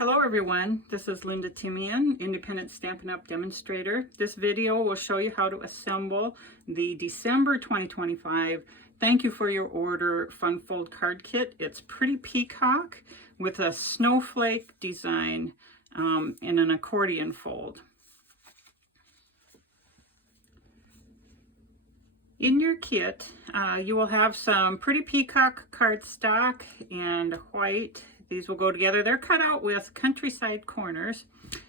Hello everyone, this is Linda Timian, Independent Stampin' Up! Demonstrator. This video will show you how to assemble the December 2025 Thank You for Your Order Fun Fold Card Kit. It's pretty peacock with a snowflake design in an accordion fold. In your kit, you will have some pretty peacock cardstock and white. These will go together. They're cut out with countryside corners,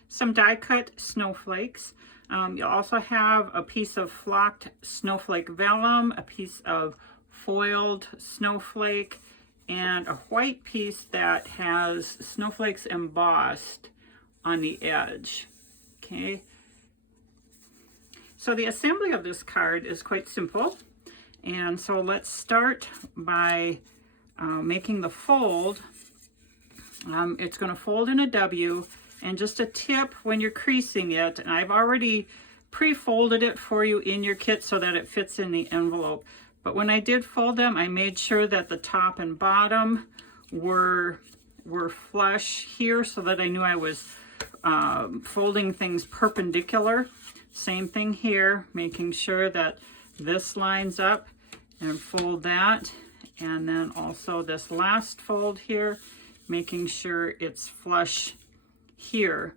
some die cut snowflakes. You'll also have a piece of flocked snowflake vellum, a piece of foiled snowflake, and a white piece that has snowflakes embossed on the edge. Okay. So the assembly of this card is quite simple. And so let's start by making the fold. It's going to fold in a W, and just a tip when you're creasing it, and I've already pre-folded it for you in your kit so that it fits in the envelope. But when I did fold them, I made sure that the top and bottom were flush here so that I knew I was folding things perpendicular. Same thing here, making sure that this lines up, and fold that. And then also this last fold here, making sure it's flush here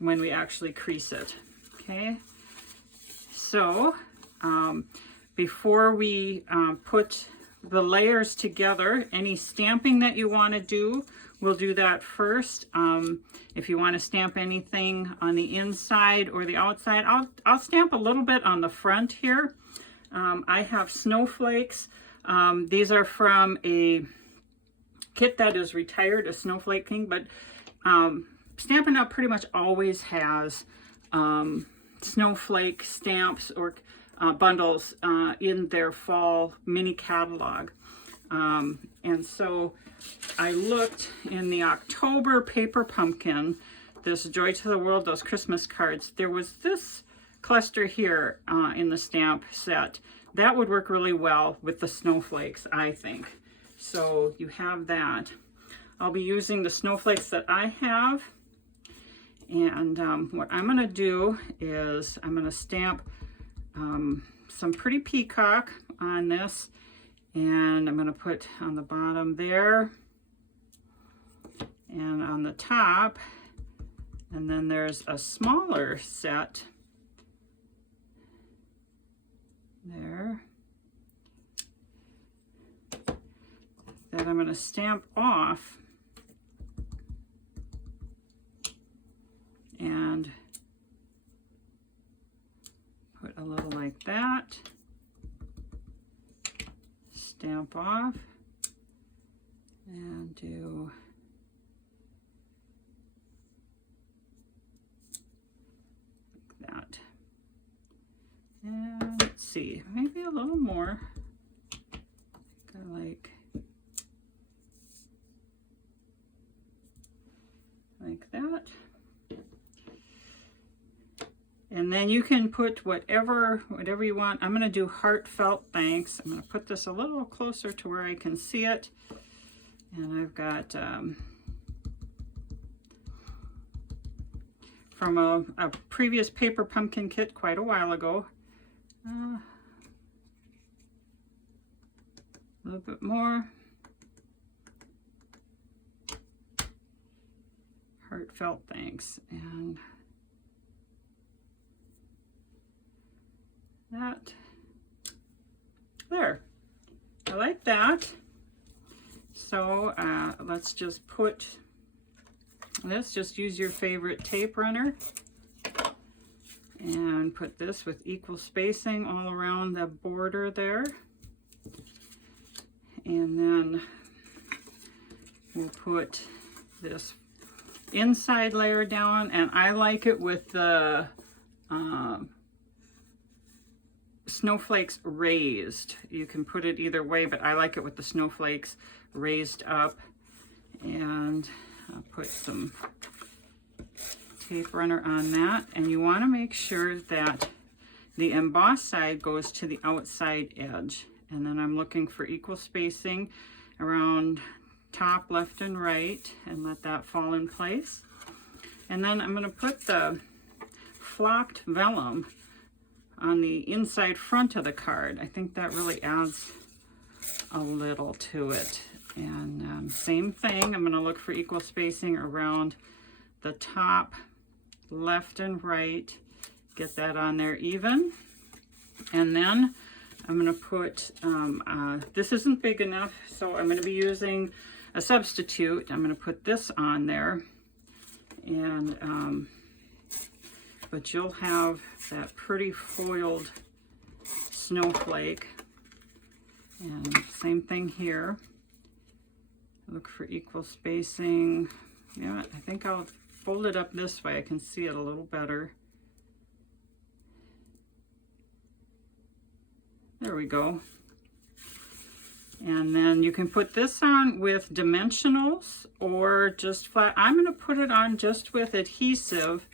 when we actually crease it. Okay, so before we put the layers together, any stamping that you want to do, we'll do that first. If you want to stamp anything on the inside or the outside, I'll stamp a little bit on the front here. I have snowflakes. These are from a kit that is retired, a Snowflake King, but Stampin' Up! Pretty much always has snowflake stamps or bundles in their fall mini catalog. And so I looked in the October Paper Pumpkin, this Joy to the World, those Christmas cards. There was this cluster here in the stamp set. That would work really well with the snowflakes, I think. So you have that. I'll be using the snowflakes that I have. And what I'm going to do is I'm going to stamp some pretty peacock on this. And I'm going to put on the bottom there and on the top. And then there's a smaller set there that I'm going to stamp off and put a little like that, stamp off, and do like that. And let's see, maybe a little more. Like that. And then you can put whatever you want. I'm going to do heartfelt thanks. I'm going to put this a little closer to where I can see it. And I've got from a previous Paper Pumpkin kit quite a while ago. A little bit more. Heartfelt thanks. And that. There. I like that. So let's just use your favorite tape runner and put this with equal spacing all around the border there. And then we'll put this inside layer down, and I like it with the snowflakes raised. You can put it either way, but I like it with the snowflakes raised up. And I'll put some tape runner on that, and you want to make sure that the embossed side goes to the outside edge. And then I'm looking for equal spacing around top, left, and right, and let that fall in place. And then I'm going to put the flocked vellum on the inside front of the card. I think that really adds a little to it. And same thing, I'm going to look for equal spacing around the top, left and right. Get that on there even. And then I'm going to put, this isn't big enough, so I'm going to be using a substitute. I'm going to put this on there. And, but you'll have that pretty foiled snowflake. And same thing here. Look for equal spacing. Yeah, I think I'll fold it up this way. I can see it a little better. There we go. And then you can put this on with dimensionals or just flat. I'm going to put it on just with adhesive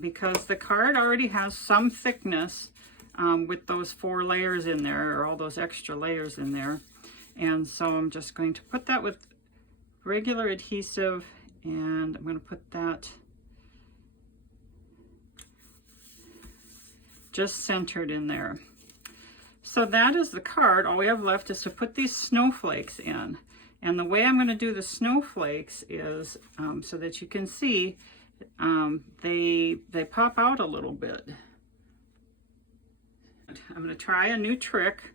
because the card already has some thickness with those 4 layers in there, or all those extra layers in there. And so I'm just going to put that with regular adhesive, and I'm going to put that just centered in there. So that is the card. All we have left is to put these snowflakes in. And the way I'm going to do the snowflakes is so that you can see they pop out a little bit. I'm going to try a new trick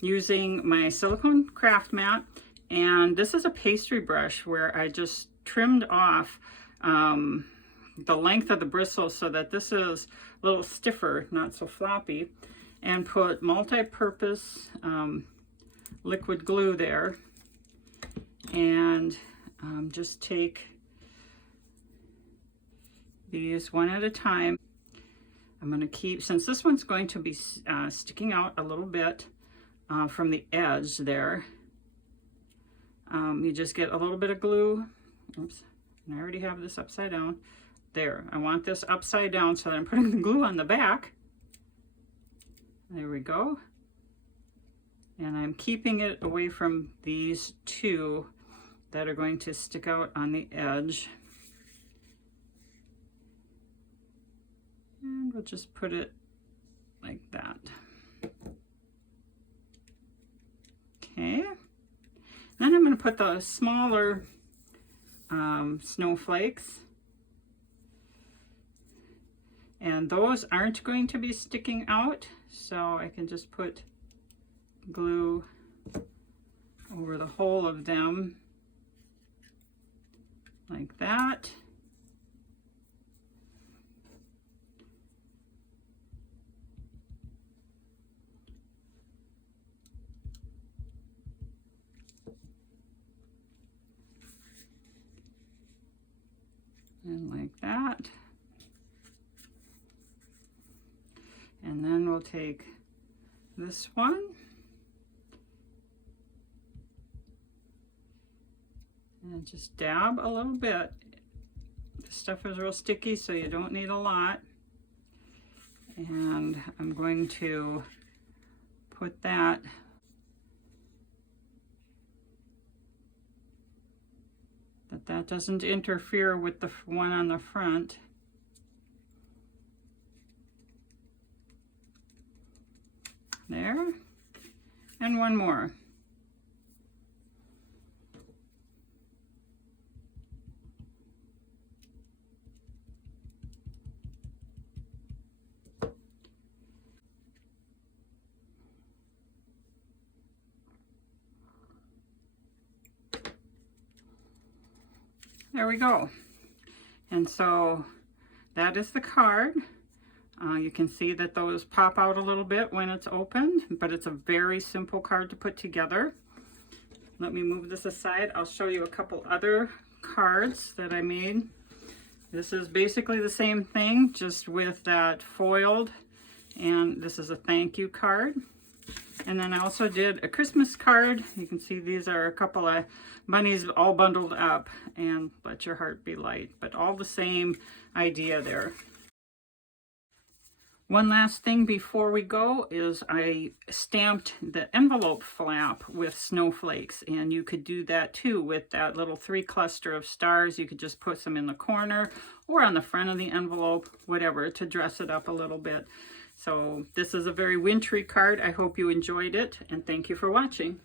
using my silicone craft mat, and this is a pastry brush where I just trimmed off the length of the bristles so that this is a little stiffer, not so floppy, and put multi-purpose liquid glue there, and just take these one at a time. I'm going to keep, since this one's going to be sticking out a little bit from the edge there, you just get a little bit of glue. Oops, and I already have this upside down. There, I want this upside down so that I'm putting the glue on the back. There we go. And I'm keeping it away from these 2 that are going to stick out on the edge. And we'll just put it like that. Okay. Then I'm going to put the smaller snowflakes. And those aren't going to be sticking out, so I can just put glue over the whole of them like that. And like that. And then we'll take this one and just dab a little bit. The stuff is real sticky, so you don't need a lot. And I'm going to put that that doesn't interfere with the one on the front. There, and one more. There we go. And so that is the card. You can see that those pop out a little bit when it's opened, but it's a very simple card to put together. Let me move this aside. I'll show you a couple other cards that I made. This is basically the same thing, just with that foiled, and this is a thank you card. And then I also did a Christmas card. You can see these are a couple of bunnies all bundled up, and let your heart be light, but all the same idea there. One last thing before we go is I stamped the envelope flap with snowflakes, and you could do that too with that little 3 cluster of stars. You could just put some in the corner or on the front of the envelope, whatever, to dress it up a little bit. So this is a very wintry card. I hope you enjoyed it, and thank you for watching.